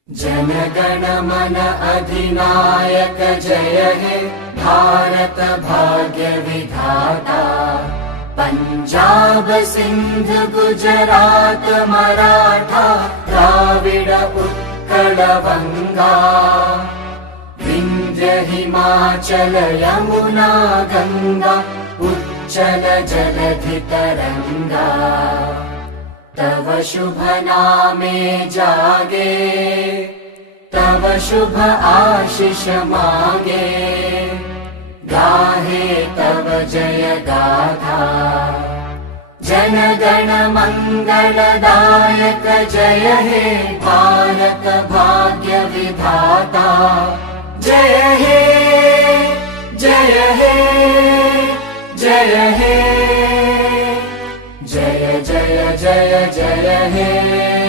जनगण मन अधिनायक जय हे भारत भाग्य विधाता। पंजाब सिंध गुजरात मराठा द्राविड उत्कल बंगा। विंध्य हिमाचल यमुना गंगा उच्चल जलधि तरंगा। तव शुभ नामे जागे तव शुभ आशीष मांगे। गाहे तव जय गाथा जन गण मंगलदायक जय हे भारत भाग्य विधाता। जय हे जय हे जय हे जय जय जय जय हे।